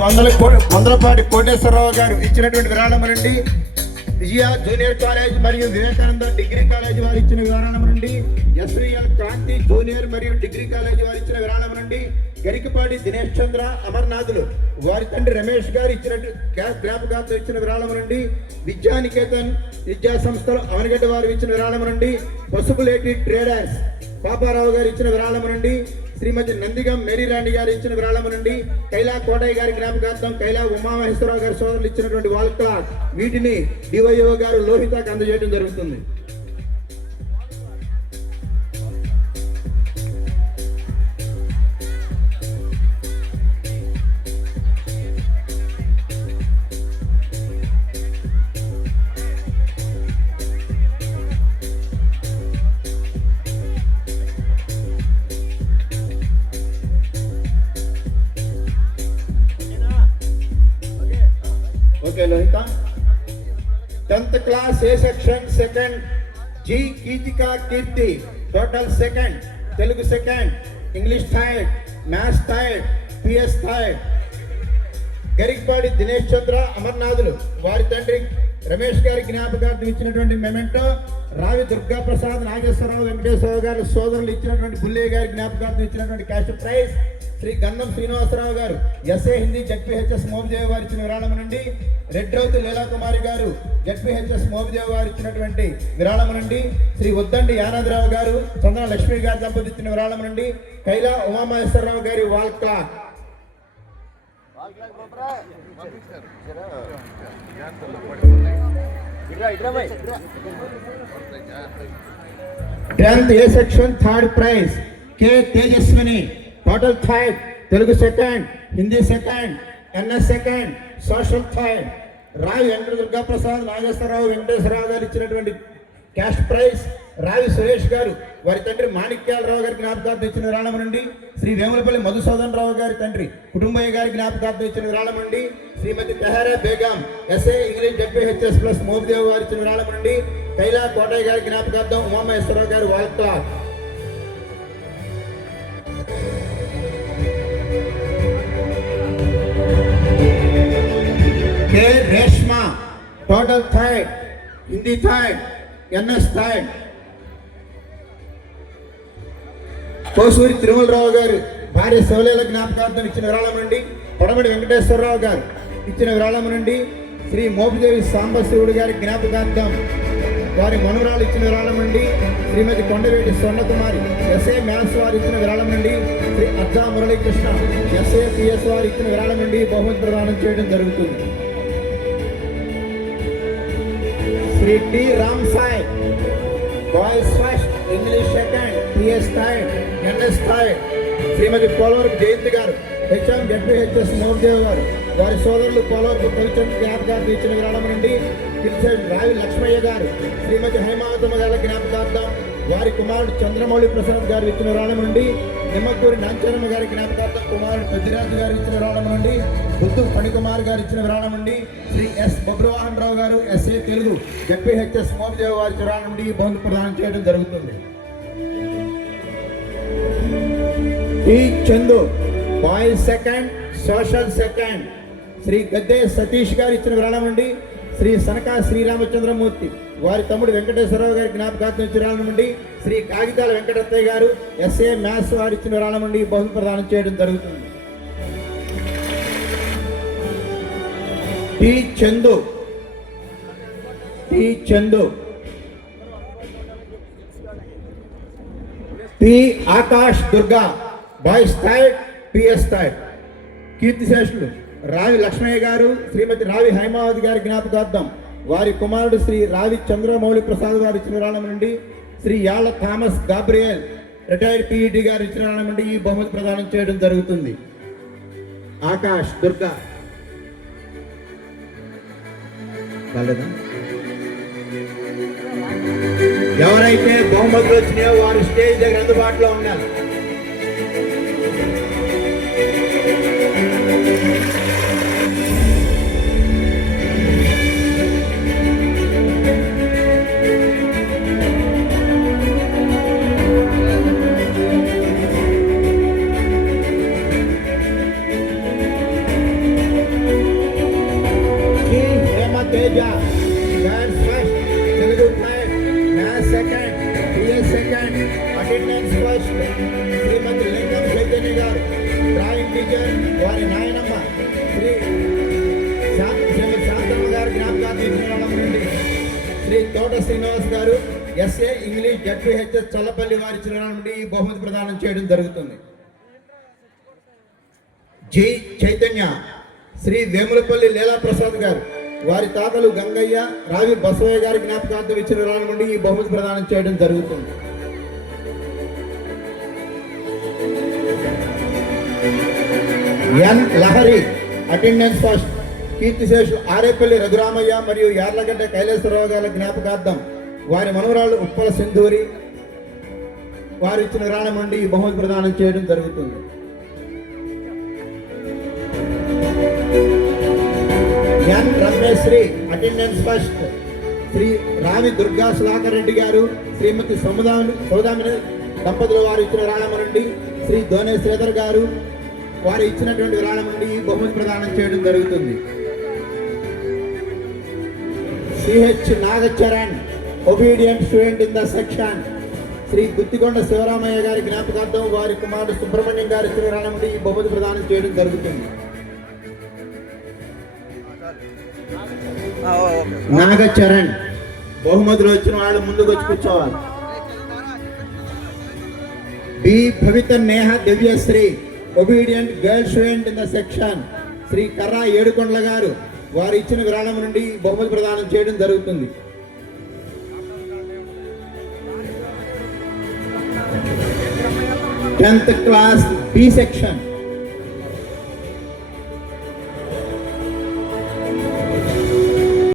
పొందలపాటి కోటేశ్వరరావు గారు ఇచ్చినటువంటి విరాళం నుండి విజయ జూనియర్ కాలేజ్ మరియు వివేకానంద డిగ్రీ కాలేజ్ వారు ఇచ్చిన విరాళం నుండి ఎస్విఎల్ క్రాంతి జూనియర్ మరియు డిగ్రీ కాలేజ్ వారు ఇచ్చిన విరాళం నుండి గరికపాటి దినేష్ చంద్ర అమర్నాథులు వారి తండ్రి రమేష్ గారు జ్ఞాపకార్థం ఇచ్చిన విరాళం నుండి విద్యానికేతన్ విద్యా సంస్థలు అవనగడ్డ వారు ఇచ్చిన విరాళం నుండి పసుపులేటి ట్రేడర్స్ పాపారావు గారు ఇచ్చిన విరాళం నుండి శ్రీమతి నందిగం మేరీరాణి గారు ఇచ్చిన విరాళం నుండి కైలా కోటయ్య గారి జ్ఞాపకార్థం కైలా ఉమామహేశ్వరరావు గారి సోదరులు ఇచ్చినటువంటి వాల్ క్లాక్ వీటిని డివైఓ గారు లోహితకు అందజేయడం జరుగుతుంది. Okay Lohitha. 10th class A section second G Geetika Kirti total second, Telugu second, English third, Maths third, PS third. Garikapati Dinesh Chandra అమర్నాథులు వారి తండ్రి రమేష్ గారి జ్ఞాపకార్థం ఇచ్చినటువంటి మెమెంటో రావి దుర్గా ప్రసాద్ నాగేశ్వరరావు వెంకటేశ్వరరావు గారి సోదరులు ఇచ్చినటువంటి బుల్లయ్య గారి జ్ఞాపకార్థం ఇచ్చినటువంటి క్యాష్ ప్రైజ్ శ్రీ గంధం శ్రీనివాసరావు గారు ఎస్ఏ హిందీ జడ్పీహెచ్ఎస్ మోబిదేవ్ వారు ఇచ్చిన విరాళం నుండి రెడ్రౌతు లీలాకుమారి గారు జడ్పీహెచ్ఎస్ మోబిదేవ్ వారు ఇచ్చినటువంటి విరాళం నుండి శ్రీ ఉద్దండి యానాద్రావు గారు చంద్ర లక్ష్మి గారి దంపతి ఇచ్చిన విరాళం నుండి కైలా ఉమామహేశ్వరరావు గారి wall clock 10th A section third prize K Tejaswini total third, Telugu second, Hindi second, NS second, social third. రావి వెంకట దుర్గా ప్రసాద్ నాగేశ్వరరావు వెంకటేశ్వరరావు గారు ఇచ్చినటువంటి క్యాష్ ప్రైజ్ రావి సురేష్ గారు వారి తండ్రి మాణిక్యాలరావు గారి జ్ఞాపకార్థం ఇచ్చిన విరాళం నుండి శ్రీ వేములపల్లి మధుసూదన్ రావు గారి తండ్రి కుటుంబయ్య గారి జ్ఞాపకార్థం ఇచ్చిన విరాళం నుండి Shrimati Tehara Begum SA English ZPHS plus Mobidev వారు ఇచ్చిన విరాళం నుండి కైలా కోటయ్య గారి జ్ఞాపకార్థం ఉమామహేశ్వరరావు గారి wall clock. K Reshma total third, Hindi third, NS third. Kosuri Tirumalarao గారు భార్య శివలీల జ్ఞాపకార్థం ఇచ్చిన విరాళం నుండి పొడమడి వెంకటేశ్వరరావు గారు ఇచ్చిన విరాళం నుండి శ్రీ మోపిదేవి సాంబశివుడు గారి జ్ఞాపకార్థం వారి మనురాలు ఇచ్చిన విరాళం నుండి శ్రీమతి కొండవేటి స్వర్ణకుమారి ఎస్ఏ మ్యాథ్స్ వారు ఇచ్చిన విరాళం నుండి శ్రీ అజ్జా మురళీకృష్ణ ఎస్ఏ పిఎస్ వారు ఇచ్చిన విరాళం నుండి బహుమతి ప్రదానం చేయడం జరుగుతుంది. Shri T Ram Sai boys first, English second, PS third, NS third. Shrimati Polavarapu Jayanthi గారు హెచ్ఎం జడ్పీహెచ్ఎస్ మోహదేవ్ గారు వారి సోదరులు పోలవరపు తొలిచండి జ్ఞాపకార్థం ఇచ్చిన విరాళం నుండి పిలిచేడు రావి లక్ష్మయ్య గారు శ్రీమతి హైమావతమ్మ గారి జ్ఞాపకార్థం వారి కుమారుడు చంద్రమౌళి ప్రసాద్ గారు ఇచ్చిన విరాళం నుండి నిమ్మకూరి నాంచరమ్మ గారి జ్ఞాపకార్థం కుమారుడు పెద్దిరాజు గారు ఇచ్చిన విరాళం నుండి బుద్ధు ఫణికుమార్ గారు ఇచ్చిన విరాళం నుండి శ్రీ ఎస్ బబ్రువాహన్ రావు గారు ఎస్ఏ తెలుగు జడ్పీహెచ్ఎస్ మోహదేవ్ వారి విరాళం నుండి బహుమతి ప్రదానం చేయడం జరుగుతుంది. T Chandu boys second, social second. Shri Gadde Satish గారు ఇచ్చిన విరాళం నుండి శ్రీ సనకా శ్రీరామచంద్రమూర్తి వారి తమ్ముడు వెంకటేశ్వరరావు గారి జ్ఞాపకార్థం ఇచ్చిన విరాళం నుండి శ్రీ కాగితాల వెంకటత్తయ్య గారు ఎస్ఏ మ్యాథ్స్ వారు ఇచ్చిన విరాళం నుండి బహుమతి ప్రదానం చేయడం జరుగుతుంది. T Chandu P Akash Durga boys third, PS third. కీర్తిశేషులు రావి లక్ష్మయ్య గారు శ్రీమతి రావి హైమావతి గారి జ్ఞాపకార్థం వారి కుమారుడు శ్రీ రావి చంద్రమౌళి ప్రసాద్ గారు ఇచ్చిన విరాళం నుండి Shri Yalla Thomas Gabriel retired PET గారు ఇచ్చిన విరాళం నుండి ఈ బహుమతి ప్రదానం చేయడం జరుగుతుంది. ఆకాష్ దుర్గా ఎవరైతే బహుమతులు వచ్చినాయో వారు స్టేజ్ దగ్గర అందుబాటులో ఉండాలి. Teja maths first, Telugu third, maths second, PS second, attendance first Shrimati Lingam Chaitanya గారు, డ్రాయింగ్ టీచర్ వారి నాయనమ్మ శ్రీమతి శాంతమ్మ గారు జ్ఞాపకార్థం ఇచ్చిన నుండి శ్రీ తోట శ్రీనివాస్ గారు ఎస్ఏ ఇంగ్లీష్ జడ్పీహెచ్ఎస్ చల్లపల్లి వారి చిరునామా నుండి ఈ బహుమతి ప్రదానం చేయడం జరుగుతుంది. జి చైతన్య శ్రీ వేములపల్లి లీలా ప్రసాద్ గారు వారి తాతలు గంగయ్య రావి బసవయ్య గారి జ్ఞాపకార్థం ఇచ్చిన రాళ్ళ నుండి ఈ బహుమతి ప్రదానం చేయడం జరుగుతుంది. ఎన్ లహరి అటెండెన్స్ ఫస్ట్, కీర్తిశేషులు ఆరేపల్లి రఘురామయ్య మరియు యార్లగడ్డ కైలాసరావు గారి జ్ఞాపకార్థం వారి మనవరాలు ఉప్పల సింధూరి వారు ఇచ్చిన రాణం నుండి ఈ బహుమతి ప్రదానం చేయడం జరుగుతుంది. ఎన్ రమేశ్రీ అటెండెన్స్ ఫస్ట్, శ్రీ రావి దుర్గా సుధాకర్ రెడ్డి గారు శ్రీమతి సౌదామిని దంపతులు వారు ఇచ్చిన రాణం నుండి శ్రీ దోనే శ్రీధర్ గారు వారు ఇచ్చినటువంటి విరాళం నుండి ఈ బహుమతి ప్రదానం చేయడం జరుగుతుంది. CH Nagacharan obedient student in the section Shri Guttikonda Sivaramayya గారి జ్ఞాపకార్థం వారి కుమారుడు సుబ్రహ్మణ్యం గారి ఇచ్చిన విరాళం నుండి ఈ బహుమతి ప్రదానం చేయడం జరుగుతుంది. నాగచరణ్ బహుమతులు వచ్చిన వాళ్ళు ముందుకు వచ్చి కూర్చోవాలి. B Bhavitha Neha Divyasri obedient girl student in the section Shri Karra Edukondala గారు వారు ఇచ్చిన విరాళం నుండి బహుమతి ప్రదానం చేయడం జరుగుతుంది. 10th class B section